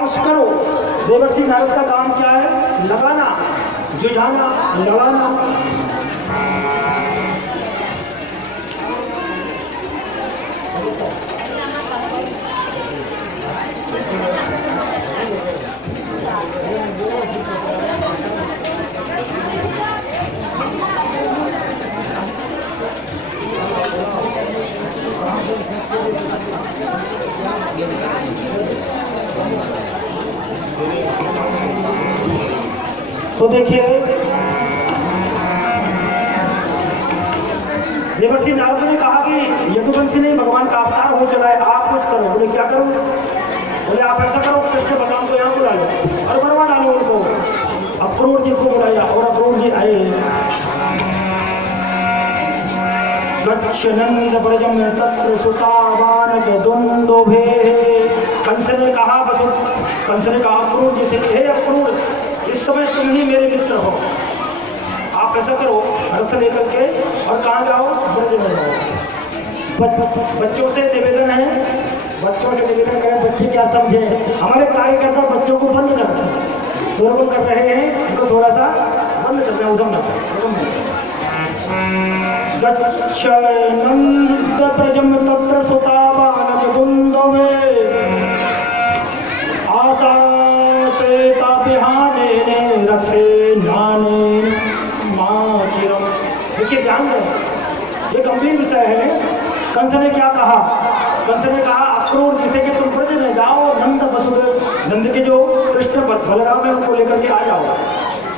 कुछ करो। देवर्षि नारद का काम क्या है? लगाना, जुझाना, लड़ाना। तो देखिए देवर्षि नारद ने कहा कि यदुवंशी नहीं भगवान का अवतार हो चला है, आप कुछ करो। बोले क्या करो? बोले आप ऐसा करो, कृष्ण बलराम को यहाँ बुला लो और मरवा डालो उनको। अक्रूर जी को बुलाया और अक्रूर जी आए। गच्छनंद ब्रजम तत्र सुतावान दुंदुभे। कंस ने कहा अक्रूर जी से, हे अक्रूर, इस समय तुम ही मेरे मित्र हो, आप ऐसा करो रथ लेकर के और कहाँ जाओ? ब्रज में जाओ। बच्चों से निवेदन करें, बच्चे क्या समझे? हमारे कार्यकर्ता बच्चों को बंद करते हैं, शोरगुल कर रहे हैं, इनको थोड़ा सा बंद करते हैं, उधम गच्छनंद ब्रजम तत्र सुतावान दुंदुभे आसाते तापिहाने रथे नाने माचिरम। देखिए ध्यान दें, ये गंभीर विषय है। कंस ने क्या कहा? कंस ने कहा अक्रूर जिसे कि तुम ब्रज में जाओ, नंद वसुदेव, नंद के जो कृष्ण बलराम है उनको लेकर के आ जाओ।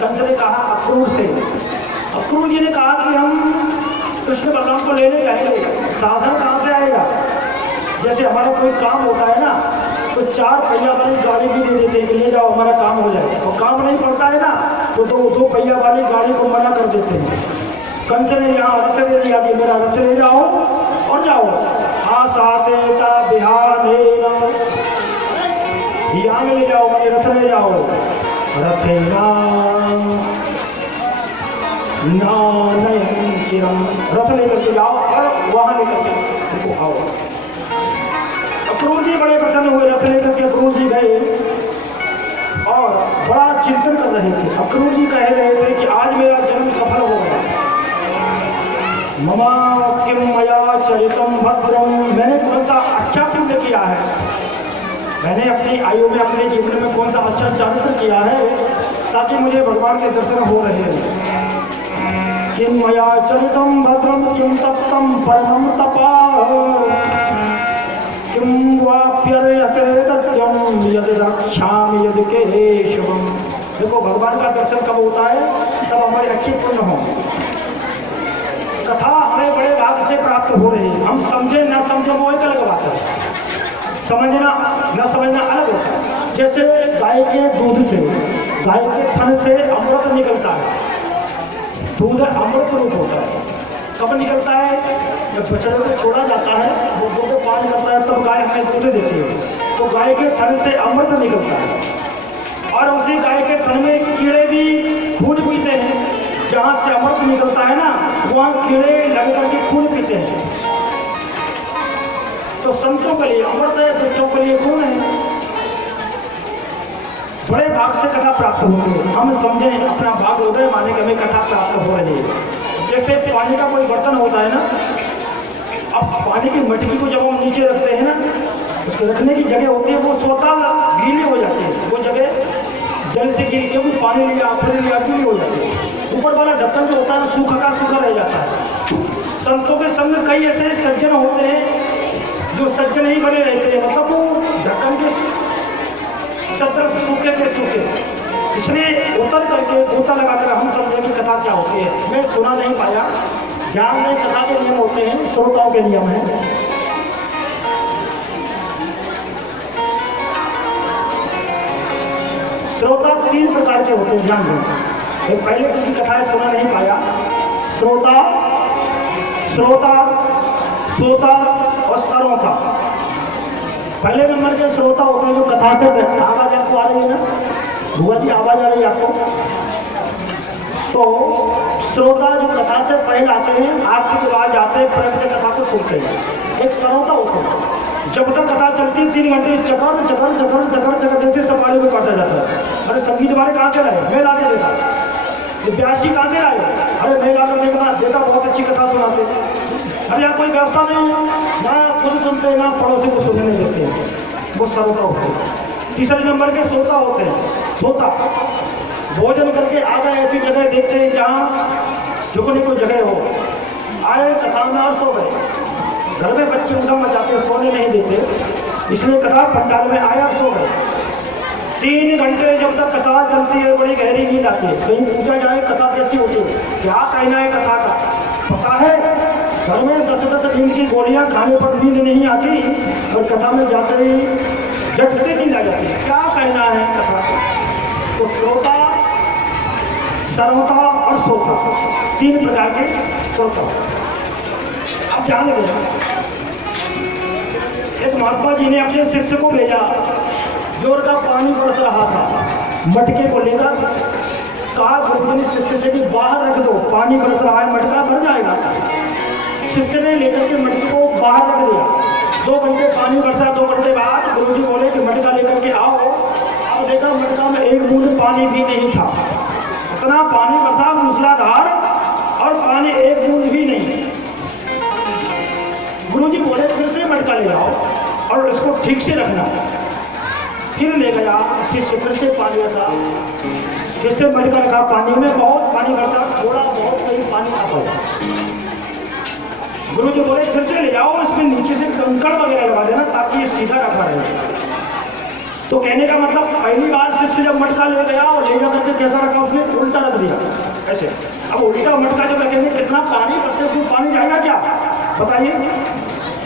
कंस ने कहा अक्रूर से। अक्रूर जी ने कहा कि हम कृष्ण बलराम को लेने जाएंगे, साधन कहाँ से आएगा? जैसे हमारा कोई काम होता है ना, तो 4 पहिया वाली गाड़ी भी दे देते हैं कि ले जाओ हमारा काम हो जाए, और काम नहीं पड़ता है ना तो 2 पहिया वाली गाड़ी को मना कर देते हैं। कंस ने यहाँ रथ ले लिया कि मेरा रथ ले जाओ और जाओ। आसातेता बिहाने यहाँ ले जाओ, मेरे रथ ले जाओ। रथेना नानयं चिरम, रथ लेकर के जाओ और वहां लेकर के आओ। अक्रूर जी बड़े प्रसन्न हुए, रथ लेकर के अक्रूर जी गए और बड़ा चिंतन कर रहे थे। अक्रूर जी कह रहे थे कि आज मेरा जन्म सफल हो गया। ममा किम मया चरितम भद्रम, मैंने कौन सा अच्छा पुण्य किया है, मैंने अपनी आयु में, अपने जीवन में कौन सा अच्छा चरित्र किया है ताकि मुझे भगवान के दर्शन हो रहे हैं। किम मया चरितम भद्रम किम तप्तम परमम तपा किम वाप्यर्यते तत्यम यद रक्षामि यद केशवम। देखो भगवान का दर्शन कब होता है? तब हमारे अच्छे पुण्य हो। कथा हमें बड़े भाग से प्राप्त हो रही है, हम समझे न समझे वो एक अलग बात है, समझना न समझना अलग होता है। जैसे गाय के दूध से, गाय के थन से अमृत निकलता है, दूध अमृत रूप होता है। कब निकलता है? जब बछड़े को छोड़ा जाता है, वो दूध को पान करता है, तब गाय हमें दूध देती है। तो गाय के थन से अमृत निकलता है और उसी गाय के थन में कीड़े भी खून पीते हैं। जहाँ से अमृत निकलता है ना, वहाँ कीड़े लग करके खून पीते हैं। तो संतों के लिए अमृत है, दुष्टों के लिए खून है। बड़े भाग से कथा प्राप्त होती है, हम समझें अपना भाग उदय माने कि हमें कथा प्राप्त हो रही है। जैसे पानी का कोई बर्तन होता है ना, अब पानी की मटकी को जब हम नीचे रखते हैं ना, उसके रखने की जगह होती है, वो स्वतः गीली हो जाती है, वो जगह जल से गिर के भी पानी लिया फिर लिया गीली हो जाती है। ऊपर वाला ढक्कन जो होता है सूखा का सूखा रह जाता है। संतों के संग कई ऐसे सज्जन होते हैं जो सज्जन ही बने रहते हैं, मतलब वो ढक्कन के सत्र सूखे के सूखे, इसलिए उतर करके गोता लगाकर हम समझे कि कथा क्या होती है। मैं सुना नहीं पाया, ज्ञान में कथा के नियम होते हैं, श्रोताओं के नियम हैं। श्रोता 3 प्रकार के होते हैं, ध्यान दें। एक पहले उनकी कथाएं सुना नहीं पाया, श्रोता, श्रोता, सोता और सरोता। पहले नंबर के श्रोता होते हैं जो कथा से, आवाज आपको आ रही है ना, भुआ जी आवाज आ रही है आपको? तो श्रोता जो कथा से पहले आते हैं, आपके आवाज आते हैं, प्रेम से कथा को सुनते हैं। एक श्रोता होते हैं, जब तक कथा चलती है 3 घंटे चकर चकर चकर चकर चकर जैसे सब नगी तुम्हारे कहाँ से लाए? मैं ला के देता। ये ब्यासी कहाँ से लाए? अरे मैं ला कर देखा बहुत अच्छी कथा सुनाते। अरे यहाँ कोई व्यवस्था नहीं है, ना खुद सुनते ना पड़ोसी को सुनने नहीं देते, वो सरोता होते हैं। तीसरे नंबर के सोता होते हैं। सोता भोजन करके आ गए ऐसी जगह देखते हैं जहाँ झुकने को जगह हो, आए कथा में सो गए। घर में बच्चे उधम मचाते, सोने नहीं देते, इसलिए कथा पंडाल में आया सो गए। 3 घंटे जब तक कथा चलती है बड़ी गहरी नींद आती है। कहीं पूछा जाए कथा कैसी होती है, क्या कहना है कथा का, पता है घर में 10-10 नींद की गोलियां खाने पर नींद नहीं आती, और कथा में जाते ही झट से नींद आ जाती है। क्या कहना है कथा का? तो श्रोता, सर्वता और सोता, 3 प्रकार के श्रोता। आप ध्यान दें, एक महात्मा जी ने अपने शिष्य को भेजा, जोर का पानी बरस रहा था, मटके को लेकर कहा गुरु ने शिष्य से कि बाहर रख दो, पानी बरस रहा है, मटका भर जाएगा। शिष्य ने लेकर के मटके को बाहर रख दिया। 2 घंटे पानी बरसा, 2 घंटे बाद गुरु जी बोले कि मटका लेकर के आओ। अब देखा मटका में एक बूंद पानी भी नहीं था। इतना पानी बरसा मूसलाधार, और पानी एक बूंद भी नहीं। गुरु जी बोले फिर से मटका ले आओ और इसको ठीक से रखना। फिर ले गया शिष्य, फिर से पानी था, फिर से मटका रखा। पानी में बहुत पानी भरता, थोड़ा बहुत कहीं पानी आ पाया। गुरु जी बोले फिर से ले जाओ, इसमें नीचे से कंकड़ वगैरह लगा देना ताकि ये सीधा रखा रहे। तो कहने का मतलब पहली बार शिष्य जब मटका ले गया और ले जाकर के कैसा रखा, उसने उल्टा रख दिया ऐसे। अब उल्टा मटका जब रखेंगे कितना पानी बरसे, उसमें पानी जाएगा क्या बताइए?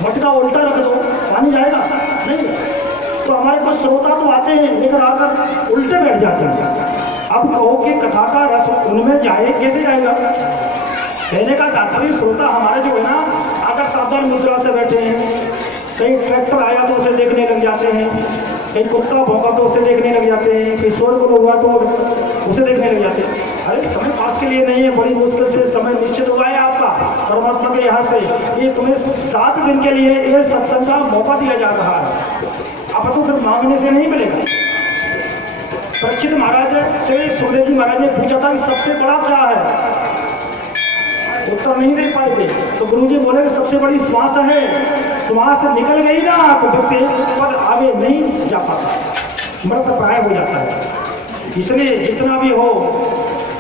मटका उल्टा रख दो, पानी जाएगा नहीं। तो हमारे कुछ श्रोता तो आते हैं लेकर आकर उल्टे बैठ जाते हैं। अब कहो कि कथा का रस उनमें जाए, कैसे जाएगा? कहने का तात्पर्य श्रोता हमारे जो है ना, अगर सावधान मुद्रा से बैठे हैं, कहीं ट्रैक्टर आया तो उसे देखने लग जाते हैं, कहीं कुत्ता भौंका तो उसे देखने लग जाते हैं, कहीं शोरगुल हुआ तो उसे देखने लग जाते हैं। अरे समय पास के लिए नहीं है, बड़ी मुश्किल से समय निश्चित हुआ है आपका परमात्मा के यहाँ से। ये तुम्हें 7 दिन के लिए ये सत्संग का मौका दिया जा रहा है। अब तो फिर मांगने से नहीं मिलेगा। परीक्षित महाराज से सुखदेव जी महाराज ने पूछा था कि सबसे बड़ा क्या है, उत्तर नहीं दे पाए थे। तो गुरु जी बोले कि सबसे बड़ी श्वास है, श्वास निकल गई ना तो व्यक्ति पर आगे नहीं जा पाता, मृत प्राय हो जाता है। इसलिए जितना भी हो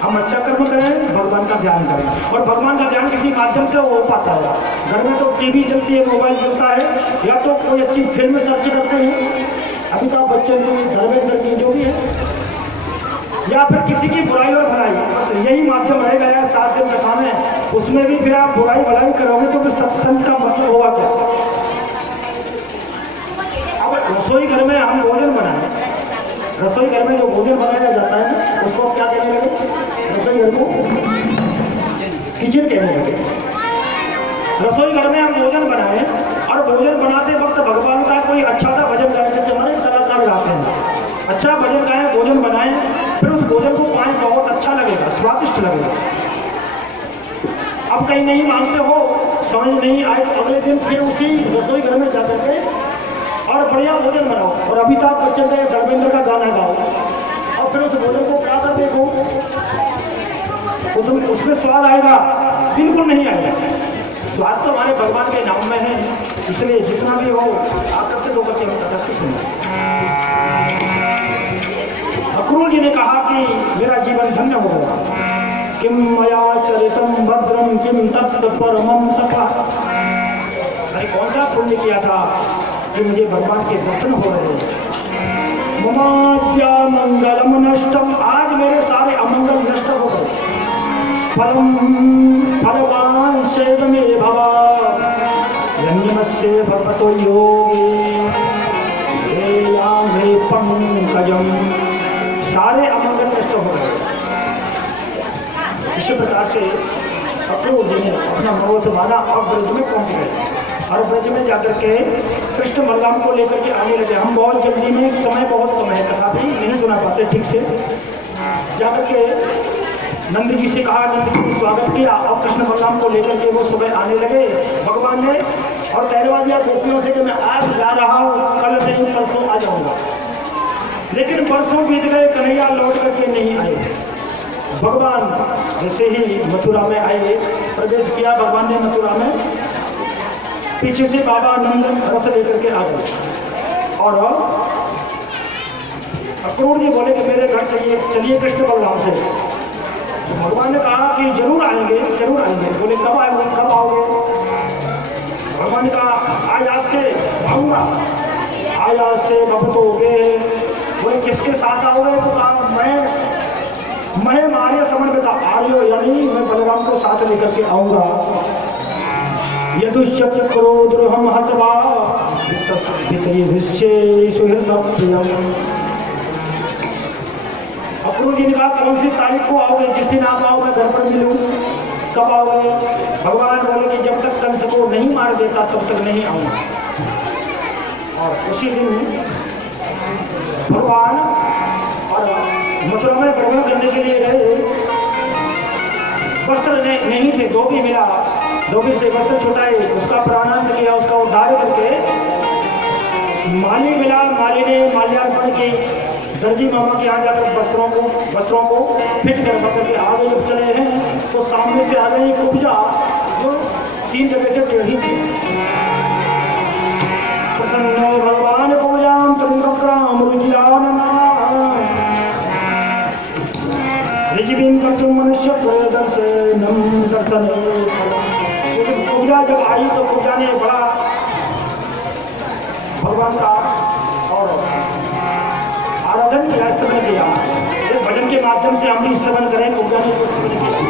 हम अच्छा कर्म करें, भगवान का ध्यान करें। और भगवान का ध्यान किसी माध्यम से हो पाता है। घर में तो टीवी चलती है, मोबाइल चलता है, या तो कोई अच्छी फिल्म सर्च करते हैं, अमिताभ बच्चन की, धर्मेंद्र की, जो भी है, या फिर किसी की बुराई और भलाई, बस यही माध्यम रहेगा। या 7 दिन कथा में, उसमें भी फिर आप बुराई भलाई करोगे तो फिर सत्संग का मतलब होगा क्या? अब रसोई घर में हम भोजन बनाए, रसोई घर में जो भोजन बनाया जाता है उसको आप क्या कहने लगे? रसोई घर को किचन कहने लगे। रसोई घर में हम भोजन बनाए और भोजन बनाते वक्त भगवान का कोई अच्छा सा भजन गाए, जैसे हमारे कलाकार गाते हैं, अच्छा भजन गाए, भोजन बनाए, फिर उस भोजन को पाए, बहुत अच्छा लगेगा, स्वादिष्ट लगेगा। अब कहीं नहीं मांगते हो, समझ नहीं आए तो अगले दिन फिर उसी रसोई घर में जाकर के और बढ़िया भोजन बनाओ और अमिताभ बच्चन का, धर्मेंद्र का गाना गाओ, और फिर उस भोजन को खा कर देखो, उसमें स्वाद आएगा? बिल्कुल नहीं आएगा। स्वाद तो हमारे भगवान के नाम में है। इसलिए जितना भी हो आकर्षित होकर के हम कथा की सुने। अक्रूर जी ने कहा कि मेरा जीवन धन्य हो गया। किम मया चरितम भद्रम किम तत् परमम तपः। अरे कौन सा पुण्य किया था कि मुझे भगवान के दर्शन हो रहे हैं। ममाद्या मंगलम नष्टम, आज मेरे सारे अमंगल नष्ट हो गए। फलम फलवान सेव में भवा यन्यमस्य भगवतो योगी हे पंकजम, सारे अमंगल नष्ट हो गए। इसी प्रकार से अक्रूर जी ने अपना मनोरथ माना और ब्रज में पहुंच गए। और ब्रज में जाकर के कृष्ण बलराम को लेकर के आने लगे। हम बहुत जल्दी में, समय बहुत कम है, कथा भी नहीं सुना पाते ठीक से। जाकर के नंद जी से कहा, नंद जी ने स्वागत किया और कृष्ण बलराम को लेकर के वो सुबह आने लगे भगवान ने, और कहलवा दिया गोपियों से कि मैं आज जा रहा हूँ, कल नहीं परसों आ जाऊँगा। लेकिन वर्षों बीत गए, कन्हैया लौट करके नहीं आए। भगवान जैसे ही मथुरा में आए, प्रवेश किया भगवान ने मथुरा में, पीछे से बाबा नंद रथ लेकर के आ गए और अक्रूर जी बोले कि मेरे घर चाहिए, चलिए कृष्ण बलराम से। तो भगवान ने कहा कि जरूर आएंगे, जरूर आएंगे। बोले कब आएंगे, कब आओगे? भगवान ने कहा आज से आऊँगा, आज से अब तो हो गए। बोले किसके साथ आओगे? तो कहा मैं आर्य समन्विता, आर्य यानी मैं बलराम को साथ लेकर के आऊँगा। यदुश्चक्र क्रोधम हतवा अक्रूर जी ने कहा कौन सी तारीख को आओगे? जिस दिन आप आओ मैं घर पर मिलूं। कब आओगे? भगवान बोले कि जब तक कंस को नहीं मार देता तब तक नहीं आऊंगा। और उसी दिन भगवान और मथुरा में भ्रमण करने के लिए गए। वस्त्र नहीं थे, धोबी मिला, धोबी से वस्त्र छुटाए, उसका प्राणांत किया, उसका उद्धार करके माली मिला, माली ने माल्यार्पण की, दर्जी मामा के यहाँ जाकर वस्त्रों को फिट करके आगे जब चले हैं तो सामने से आ गई कुब्जा जो 3 जगह से टेढ़ी थी। प्रसन्न भगवान कुब्जाम त्रिवक्राम रिजबिन करतु मनुष्य दर्शनम दर्शन। कुब्जा जब आई तो कुब्जा ने बड़ा भगवान का और आराधन किया, स्तमन किया। भजन के माध्यम से हम भी स्तमन करें, कुब्जा ने तो स्तमन किया।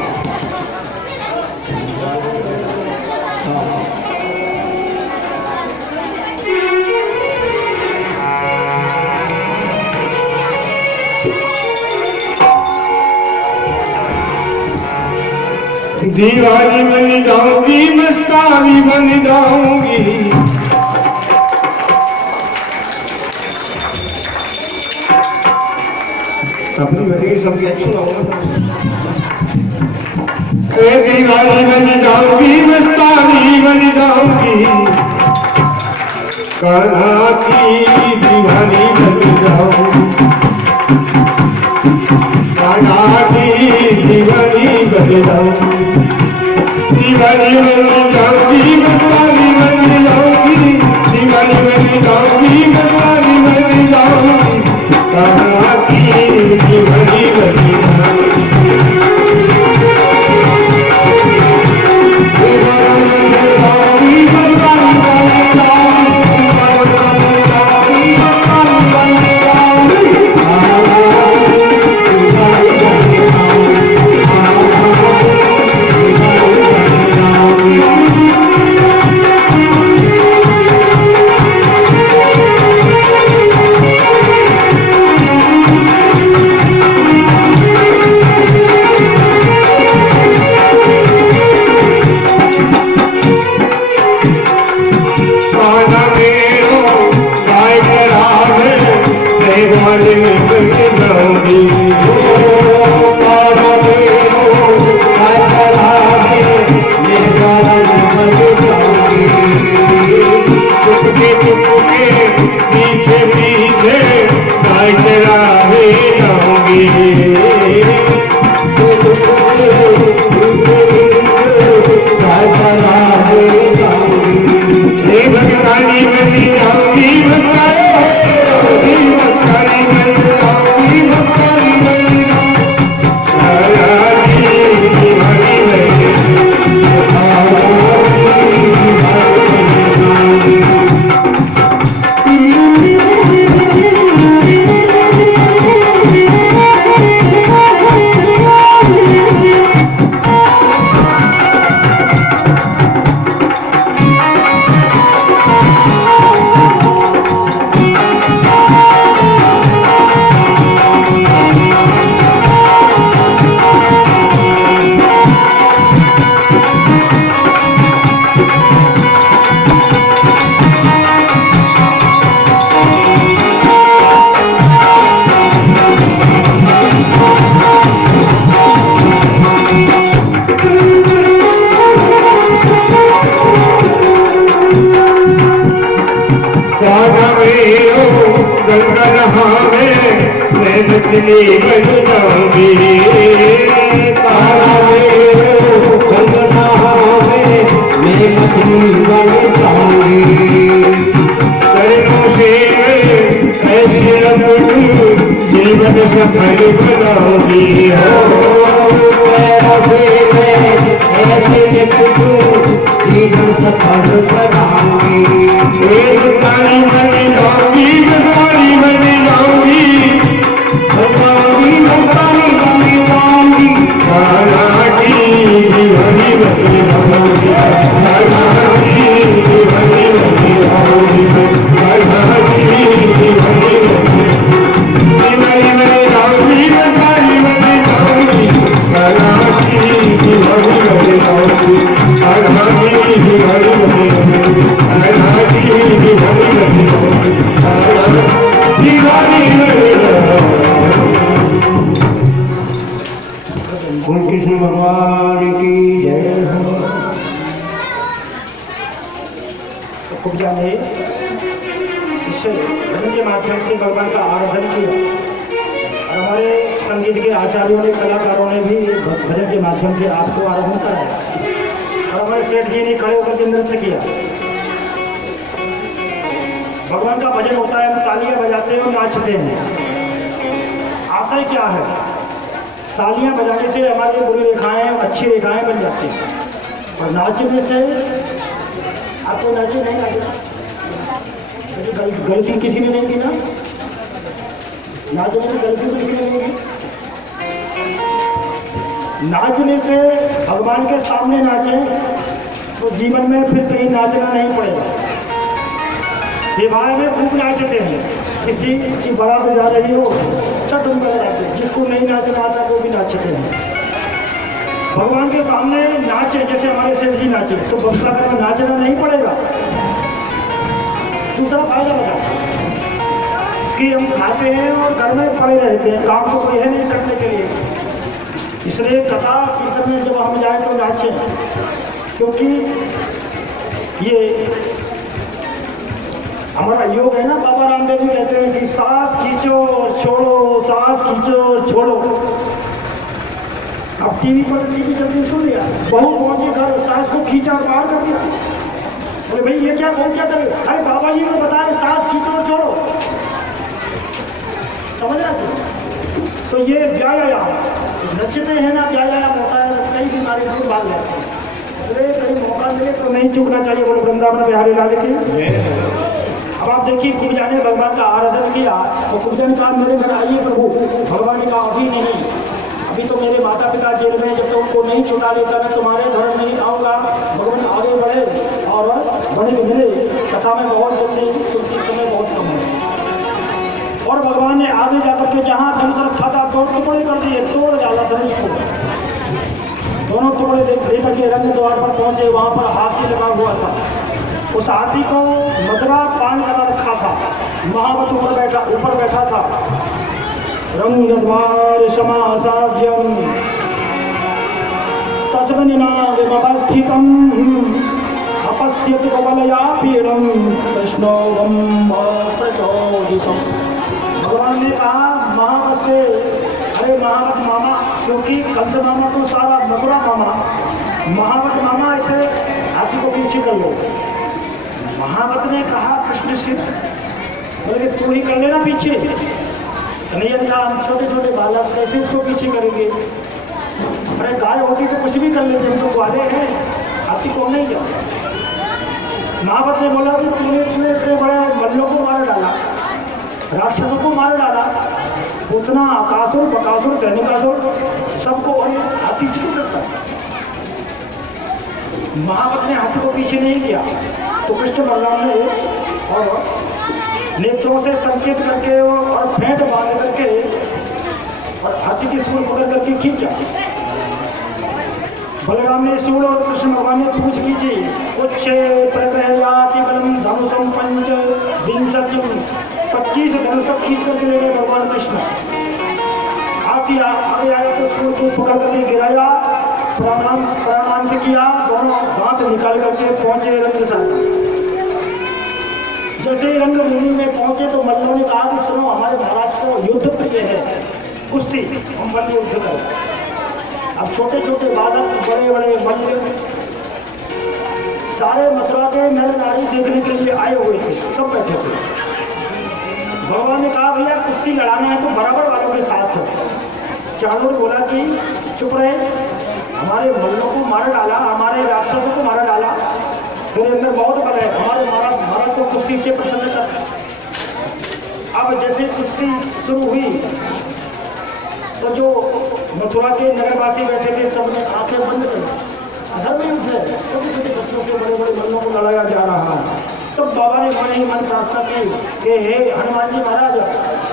दीवानी बन जाऊंगी, मस्तानी बन जाऊंगी। अपनी बनी सबकी अच्छी लगूंगा। दीवानी बन जाऊंगी, मस्तानी बन जाऊंगी। कान्हा की दीवानी बन जाऊंगी, कान्हा की दीवानी बन जाऊंगी। दीवानी बन जाऊंगी, मस्तानी बन जाऊंगी। दीवानी बन जाऊंगी, मस्तानी बन जाऊंगी। कान्हा की दीवानी बन जाऊंगी। मैं मछली बन जाऊंगी। तारा मेरे कंगना में मैं मछली बन जाऊंगी। चरणों से ऐसे रखूं जीवन सफल बनाऊंगी। पैरों से मैं ऐसे रखूं जीवन सफल बनाऊंगी। एक तारी बन जाऊंगी, तारी बन जाऊंगी, बताऊंगी बताऊंगी बन जाऊंगी। तारा की हरी बन जाऊंगी, तारा की हरी बन जाऊंगी, तारा की हरी बन जाऊंगी, तारी बन जाऊंगी, तारा की हरी बन जाऊंगी, तारा की हरी कृष्ण भगवान की जय हो। तो खूब जाने इस भजन के माध्यम से भगवान का आराधन किया और हमारे संगीत के आचार्यों ने, कलाकारों ने भी भजन के माध्यम से आपको आराधन कराया और हमारे सेठ जी ने खड़े होकर के नृत्य किया। भगवान का भजन होता है, हम तालियां बजाते हैं और नाचते हैं। आशय क्या है? तालियां बजाने से हमारी बुरी रेखाएं अच्छी रेखाएं बन जाती हैं और नाचने से आपको नाचे नहीं नाचे, गलती किसी ने नहीं की ना, नाचने में गलती किसी ने नहीं की। नाचने से भगवान के सामने नाचे तो जीवन में फिर कहीं नाचना नहीं पड़ेगा। विवाह में खूब नाचते हैं, किसी की बारात जा रही हो छठ जाते हैं, जिसको नहीं नाचना आता वो भी नाचते हैं। भगवान के सामने नाचे, जैसे हमारे सेठ जी नाचे तो बक्सा में नाचना नहीं पड़ेगा। दूसरा फायदा बता कि हम खाते हैं और घर में पड़े रहते हैं, काम तो कोई है नहीं करने के लिए, इसलिए कथा कीर्तन में जब हम जाए तो नाचे, क्योंकि ये हमारा योग है ना। बाबा रामदेव भी कहते हैं कि सांस खींचो और छोड़ो, सांस खींचो और छोड़ो। अब टीवी जल्दी सुन लिया, बहू पहुंची घर, सांस को खींचा और बाहर कर दिया। बोले भाई ये क्या बहू क्या करे? अरे बाबा जी ने बताया सांस खींचो और छोड़ो, समझना चाहिए। तो ये व्यायाम नचते हैं ना, व्यायाम होता है, कई बीमारी दूर भाग जाती है, इसलिए कहीं मौका मिले तो नहीं चूकना चाहिए। बोले वृंदावन बिहारी लाल की। अब आप देखिए, कुब जाने भगवान का आराधन किया तो कुबजन कहा मेरे घर आइए प्रभु। भगवान ने कहा अभी नहीं, अभी तो मेरे माता पिता जेल में, जब तो उनको नहीं छुटा लेता मैं तुम्हारे घर नहीं आऊँगा। भगवान आगे बढ़े और बड़े मिले, कथा में बहुत जल्दी क्योंकि समय बहुत कम है। और भगवान ने आगे जाकर के जहाँ धनुष रखा था दो टुकड़े कर दिए, तोड़ डाला धनुष को। दोनों टुकड़े लेकर के रंग द्वार पर पहुंचे, वहाँ पर हाथी लगा हुआ था। उस हाथी को मदरा पान करा रखा था, महावत ऊपर बैठा था। रंगद्वार समासाद्यम तस्मिन् नागमवस्थितम् अपश्यत कमलया पीड़म कृष्णोऽहं प्रचोदितम्। भगवान ने कहा महावत से, अरे महावत मामा, क्योंकि कंस मामा तो सारा मथुरा मामा, महावत मामा ऐसे हाथी को पीछे कर लो। महावत ने कहा कृष्ण से, बोले तू ही कर लेना पीछे। कन्हैया ने कहा हम छोटे छोटे बालक कैसे इसको पीछे करेंगे? अरे गाय होती तो कुछ भी कर लेते, हम तो ग्वाले हैं, हाथी को नहीं जाओ। महावत ने बोला कि तूने इतने बड़े मल्लों को मार डाला, राक्षसों को मार डाला, उतना आकासुर बकासुर दैनिकासुर सबको, और हाथी से क्यों करता? महावत ने हाथी को पीछे नहीं किया तो कृष्ण बलराम ने और नेत्रों से संकेत करके और फेंट बांध करके और हाथी की सूंड पकड़ करके खींचा। बलराम ने सूंड और कृष्ण भगवान ने पूछ कीजिए, उच्छे प्रग्रहयाति बलम धनुषम पंच विंशतिम, 25 धनुष तक खींच करके ले गए भगवान कृष्ण। हाथी आगे आया तो सूंड को पकड़ करके गिराया, प्राणांत किया, दोनों दांत निकाल करके पहुंचे रंगशाला। जैसे ही रंगभूमि में पहुंचे तो मल्लों ने कहा कि सुनो, हमारे महाराज को युद्ध प्रिय है, कुश्ती हम मल्ल युद्ध करें। अब छोटे छोटे बालक, बड़े बड़े मल्ल, सारे मथुरा के नर नारी देखने के लिए आए हुए थे, सब बैठे थे। भगवान ने कहा भैया कुश्ती लड़ाना है तो बराबर वालों के साथ है। चाणूर बोला कि चुप रहे, हमारे मल्लों को मार डाला, हमारे राक्षसों को मार डाला, मेरे अंदर बहुत बल है, हमारे महाराज को कुश्ती से प्रसन्न कर। अब जैसे कुश्ती शुरू हुई तो जो मथुरा के नगरवासी बैठे थे सबने आंखें बंद कर। धर्म युद्ध है, छोटे छोटे बच्चों से बड़े बड़े मल्लों को लड़ाया जा रहा है। तब तो बाबा ने मन ही मन प्रार्थना की कि हे हनुमान जी महाराज,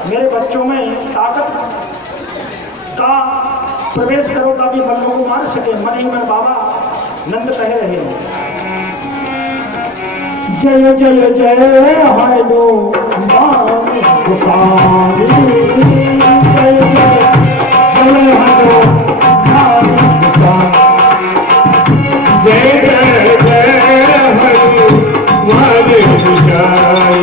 मेरे बच्चों में ताकत का प्रवेश करो ताकि मल्लों को मार सके। मन ही मन बाबा नंद कह रहे हैं, जय जय जय हनुमान गोसाई, जय जय जय हनुमान गोसाई, जय जय जय हनुमान गोसाई।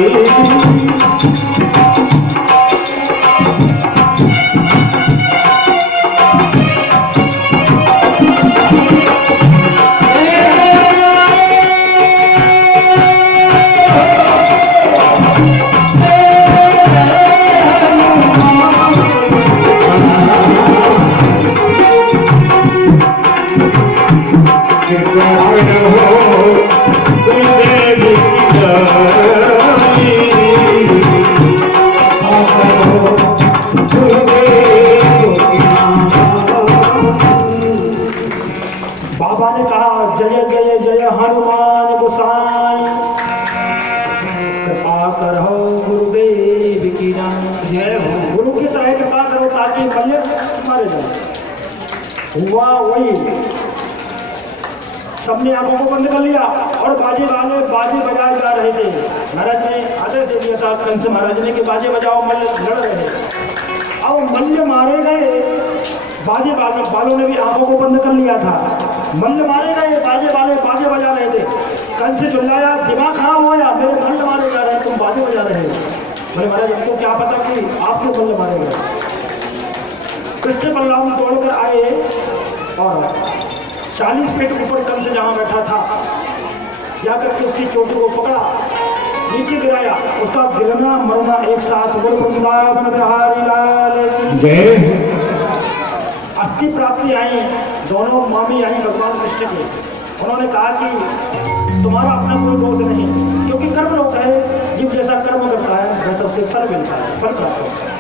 बाबा ने कहा जय जय जय हनुमान गोसाई, कृपा करो गुरुदेव की जय हो। गुरु की तरह कृपा करो ताकि मल्ल मारे जाए। हुआ वही, सबने आंखों को बंद कर लिया और बाजे वाले बाजे बजाए जा रहे थे। महाराज ने आदेश दे दिया था कंस महाराज ने कि बाजे बजाओ, मल्ल लड़ रहे। अब मल्ल मारे गए, बाजे वालों ने भी आंखों को बंद कर लिया था। मल्ल मारे गए, बाजे वाले बाजे बजा रहे थे। कंस चिल्लाया, दिमाग खराब हो गया, मेरे मल्ल मारे जा रहे हैं, तुम बाजे बजा रहे हो। बोले महाराज हमको क्या पता कि आपके मल्ल मारे गए। कृष्ण बलराम दौड़कर आए और 40 फीट ऊपर कंस जहाँ बैठा था जाकर के उसकी चोटी को पकड़ा, नीचे गिराया। उसका गिरना मरना एक साथ। बोल वृंदावन बिहारी लाल जय। अस्थि प्राप्ति आई, दोनों मामी आई भगवान कृष्ण की। उन्होंने कहा कि तुम्हारा अपना कोई दोष नहीं, क्योंकि कर्म लोग है, जीव जैसा कर्म करता है वैसा उसे फल मिलता है, फल प्राप्त होता है।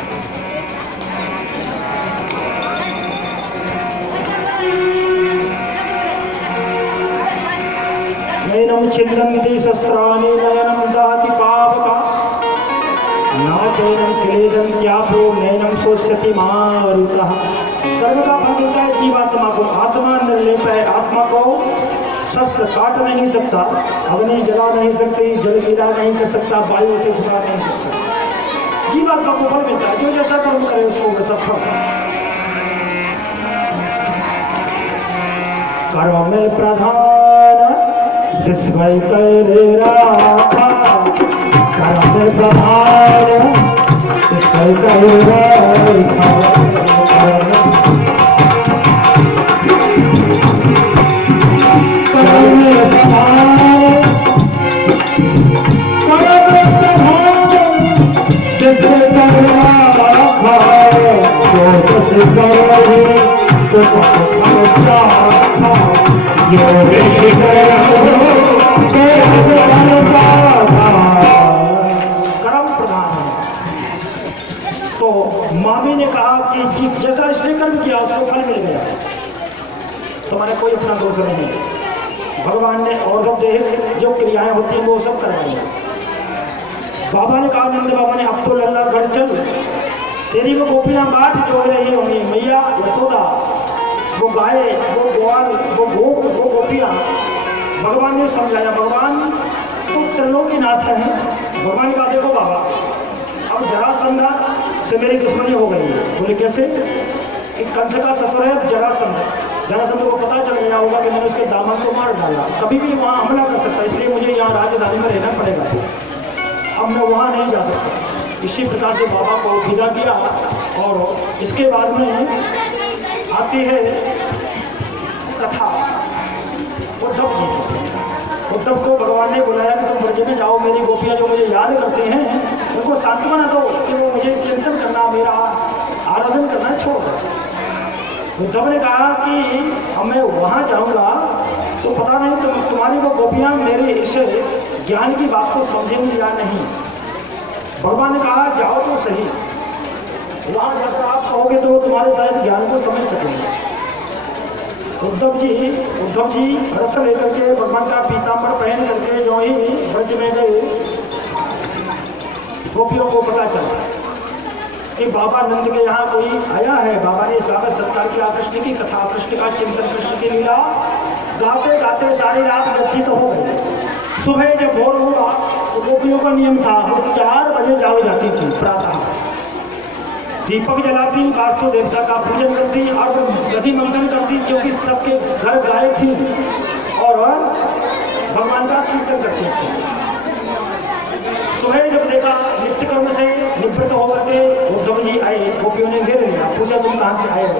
नयनम छिन्नन्ति शस्त्राणि नयनम दहति पावका, नाचैनम क्लेदन्त्यापो नयनम शोष्यति मारुतः। कर्म का फल मिलता है जीवात्मा को, आत्मा निर्लेप है। आत्मा को शस्त्र काट नहीं सकता, अग्नि जला नहीं सकती, जल गिरा नहीं कर सकता, वायु से सुखा नहीं सकता। जीवात्मा को फल मिलता है, जो जैसा कर्म करे उसको वैसा फल। कर्म में प्रधान विस्मय करे राखा, कर्म में प्रधान विस्मय करे राखा। कर्म प्रधान है। तो मामी ने कहा कि जैसा इसने कर्म किया उसको फल मिल गया, तुम्हारे कोई अपना दोष नहीं। भगवान ने और जो क्रियाएं होती हैं वो सब करवाई। बाबा ने कहा, नंद बाबा ने, अब तो लल्ला घर चल, तेरी वो गोपियां बाट जो रही होंगी, मैया यशोदा, वो गाय, वो ग्वाल, वो गोप, वो गोपियां। भगवान ने समझाया, भगवान तो त्रिलोकीनाथ है। भगवान का देखो बाबा, अब जरासंध से मेरी दुश्मनी हो गई है। बोले कैसे? कि कंस का ससुर है जरासंध। जरासंध को पता चल गया होगा कि मैंने उसके दामन को मार डाला, कभी भी वहाँ हमला कर सकता है, इसलिए मुझे यहाँ राजधानी में रहना पड़ेगा। अब मैं वहाँ नहीं जा सकता। इसी प्रकार से बाबा को विदा किया और इसके बाद में आती है कथा उद्धव जी से। उद्धव को भगवान ने बुलाया कि तुम ब्रज में जाओ, मेरी गोपियाँ जो मुझे याद करते हैं उनको सांत्वना दो कि वो मुझे चिंतन करना, मेरा आराधन करना छोड़ दो। उद्धव ने कहा कि अब मैं वहाँ जाऊँगा तो पता नहीं तुम्हारी वो गोपियाँ मेरे इस ज्ञान की बात को समझेंगी या नहीं। भगवान ने कहा जाओ तो सही, वहाँ जाकर आप कहोगे तो तुम्हारे शायद ज्ञान को समझ सकेंगे। उद्धव जी रथ लेकर के भगवान का पीताम्बर पहन करके जो ही ब्रज में गए, गोपियों को पता चला कि बाबा नंद के यहाँ कोई आया है। बाबा ने स्वागत सत्कार किया, कृष्ण की कथा, कृष्ण का चिंतन, कृष्ण की लीला गाते गाते सारी रात व्यतीत हो गई। सुबह जब भोर हुआ तो गोपियों का नियम था 4 बजे जाग जाती थी प्रातः, दीपक जलाती, वास्तु देवता का पूजन करती और दधि मंथन करती, क्योंकि सबके घर गाय थी, और भगवान का कीर्तन करती थी। सुबह जब देखा नित्य कर्म से निवृत्त होकर के उद्धव जी आए, गोपियों ने घेर लिया, पूछा तुम कहाँ से आए हो?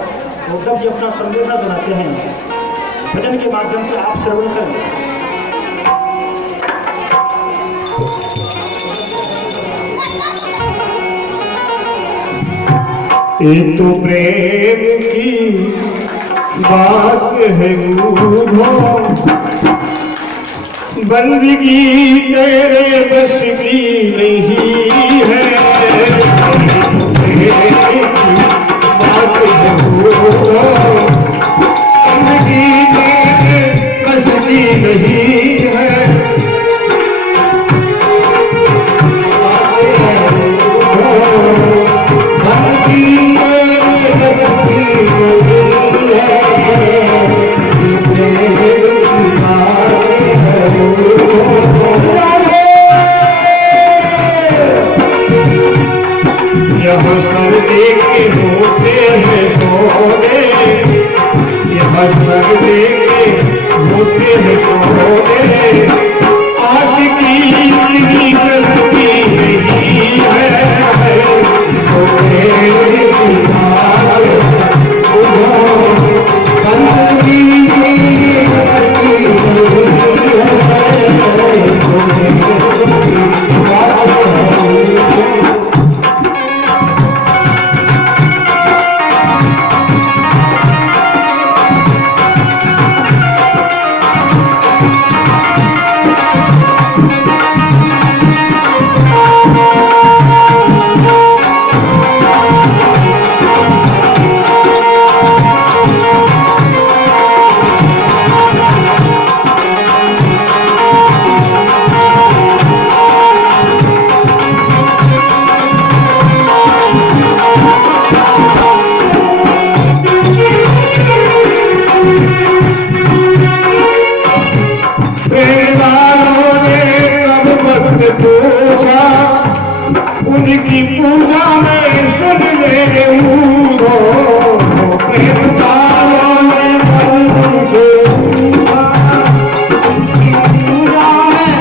तो उद्धव जी अपना संदेशा सुनाते हैं, भजन के माध्यम से आप श्रवण करें। ये तो प्रेम की बात है गुरु, बंदगी तेरे बस की नहीं है। प्रेम की बात है गुरु, बंदगी तेरे बस की नहीं है। यहाँ सर्दे के होते हैं सोने, यहाँ सर्दे के होते हैं सोने, आशिकी इतनी सस्ती नहीं है। तो मेरी बात बंदगी उनकी पूजा में सुन ले प्रेम वालों ने मन से पूछा, उनकी पूजा में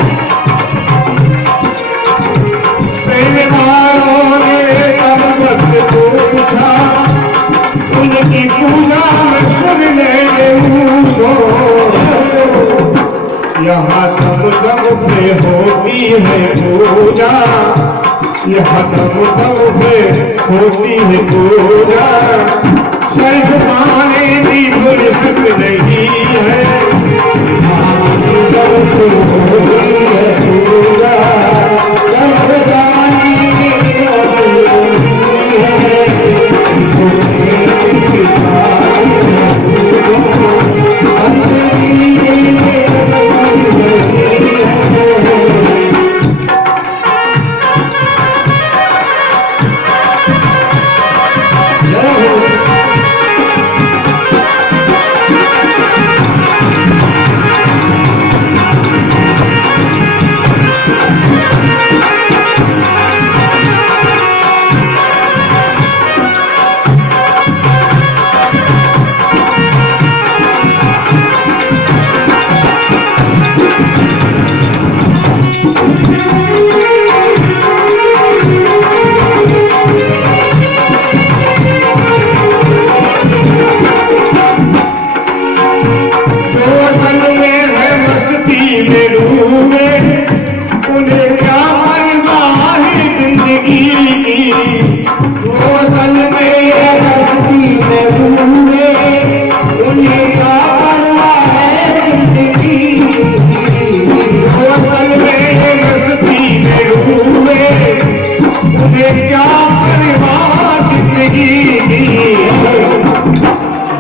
प्रेम वालों ने तब वक्त पूछा, उनकी पूजा में सुन ले यहाँ दम दम से होती है पूजा, यहाँ दम दम से होती है पूजा, सर्व माने भी फुर्सत नहीं है। दम से होती है पूजा, सर्व जानी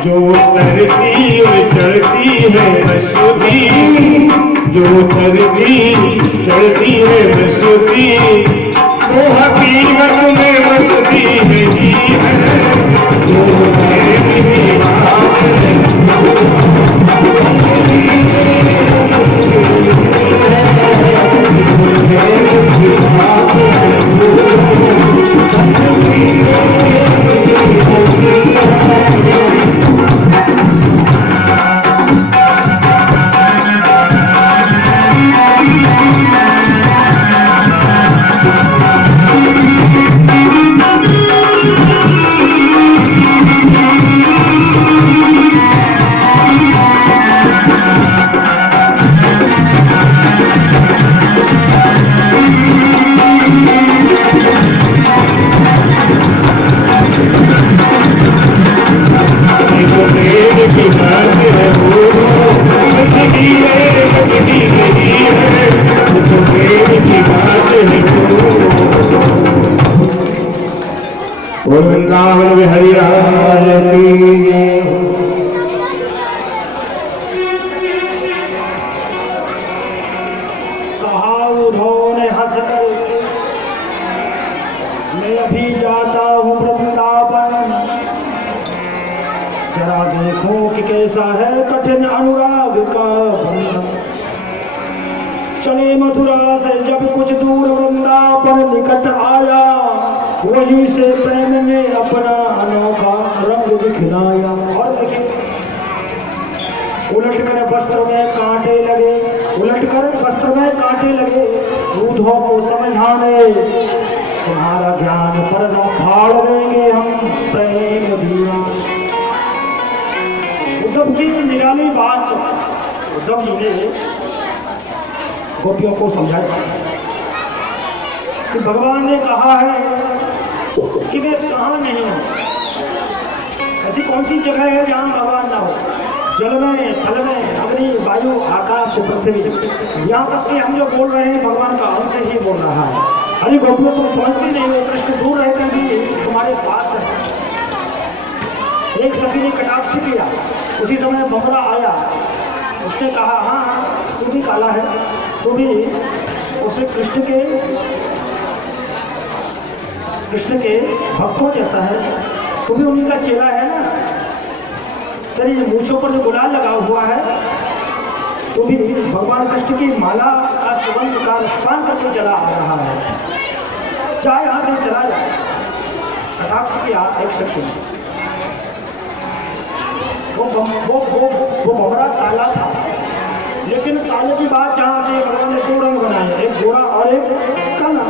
जो तरती और चढ़ती है मस्ती, जो तरती चढ़ती है मस्ती, वो हकीकत में मस्ती नहीं है। जो तेरी बात है वृंदावन बिहारी राज की। कहा उन्होंने हंसकर, मैं अभी जाता हूँ वृंदावन, जरा देखूं कि कैसा है कठिन अनुराग का बंधन। चले मथुरा से जब कुछ दूर वृंदावन निकट आया, वहीं से प्रेम ने अपना अनोखा रंग दिखलाया। और देखिए, उलट कर वस्त्र में कांटे लगे, उलट कर वस्त्र में कांटे लगे, दूधों को समझाने, तुम्हारा ज्ञान पर फाड़ देंगे हम प्रेम दिया। उद्धव की निराली बात उद्धव जी ने गोपियों को समझाया कि भगवान ने कहा है कि मैं कहाँ नहीं हूँ। ऐसी कौन सी जगह है जहाँ भगवान ना हो? जल में, थल में, अग्नि, वायु, आकाश, पृथ्वी, यहाँ तक कि हम जो बोल रहे हैं भगवान का अंश ही बोल रहा है। अरे गोपियों तुम समझती नहीं हो, कृष्ण दूर रहकर भी तुम्हारे पास है। एक सखी ने कटाक्ष किया, उसी समय बमरा आया, उसने कहा हाँ तू भी काला है, तू भी उसे कृष्ण के भक्तों जैसा है, तू भी उन्हीं का चेला है ना, तेरी मूछों पर जो गुलाल लगा हुआ है, तू भी भगवान कृष्ण की माला का सुगंध का रसपान करके चला आ रहा है, चाहे यहाँ से चला जाए। कटाक्ष किया एक सखी ने। वो भंवरा काला था, लेकिन काले की बात जहाँ आती है, भगवान ने दो रंग बनाए, एक गोरा और एक काला।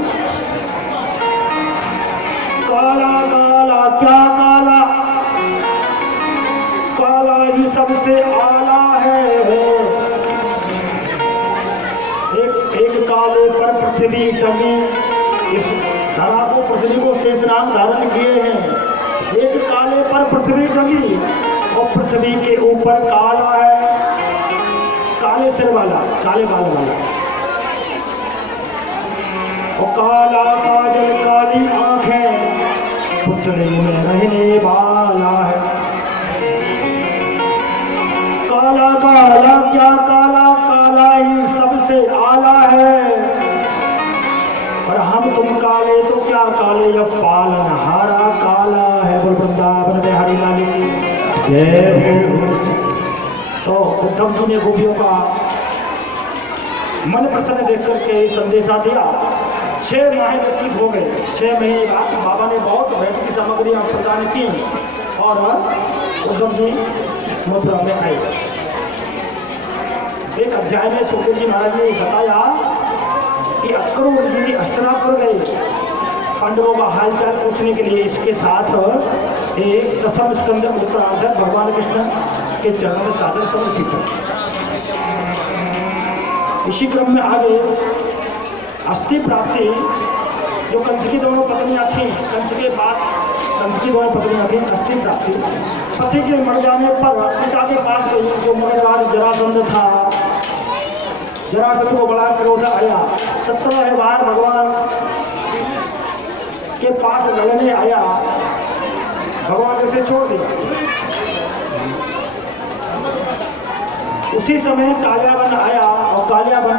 काला काला क्या काला, काला ही सबसे आला है। एक काले पर पृथ्वी टंगी, इस धरा को पृथ्वी को शेष नाम धारण किए हैं। एक काले पर पृथ्वी टंगी और पृथ्वी के ऊपर काला है, काले सिर वाला, काले बाल वाला, और काला काजल काली आंखें, पुतली में रहने वाला है। काला काला क्या काला, काला ही सबसे आला है। और हम तुम काले तो क्या काले, जब पालनहारा काला है। बोल वृंदावन बिहारी लाल की जय हो। तो उद्धव जी ने गोपियों का मन प्रसन्न देख करके संदेशा दिया। 6 माह व्यतीत हो गए। 6 महीने बाद बाबा ने बहुत वैदिक की सामग्रियाँ प्रदान की और उद्धव जी मथुरा में आए। एक अध्याय में सुखदेव जी महाराज ने बताया कि अक्रूर जी हस्तिनापुर गए पांडवों का हालचाल पूछने के लिए। इसके साथ एक 10वें स्कंद उत्तरार्ध भगवान कृष्ण के चरणों में सादर समर्पित है। इसी क्रम में आगे अस्थि प्राप्ति, जो कंस की दोनों पत्नियां थीं, कंस के पास कंस की दोनों पत्नियां थीं, अस्थि प्राप्ति। पति के मर जाने पर पिता के पास गई, जो मगरराज जरासंध था। जरासंध को बड़ा क्रोध आया, 17 बार भगवान के पास लड़ने आया। भगवान ने उसे छोड़ दिया। उसी समय कालियाबन आया और कालियाबन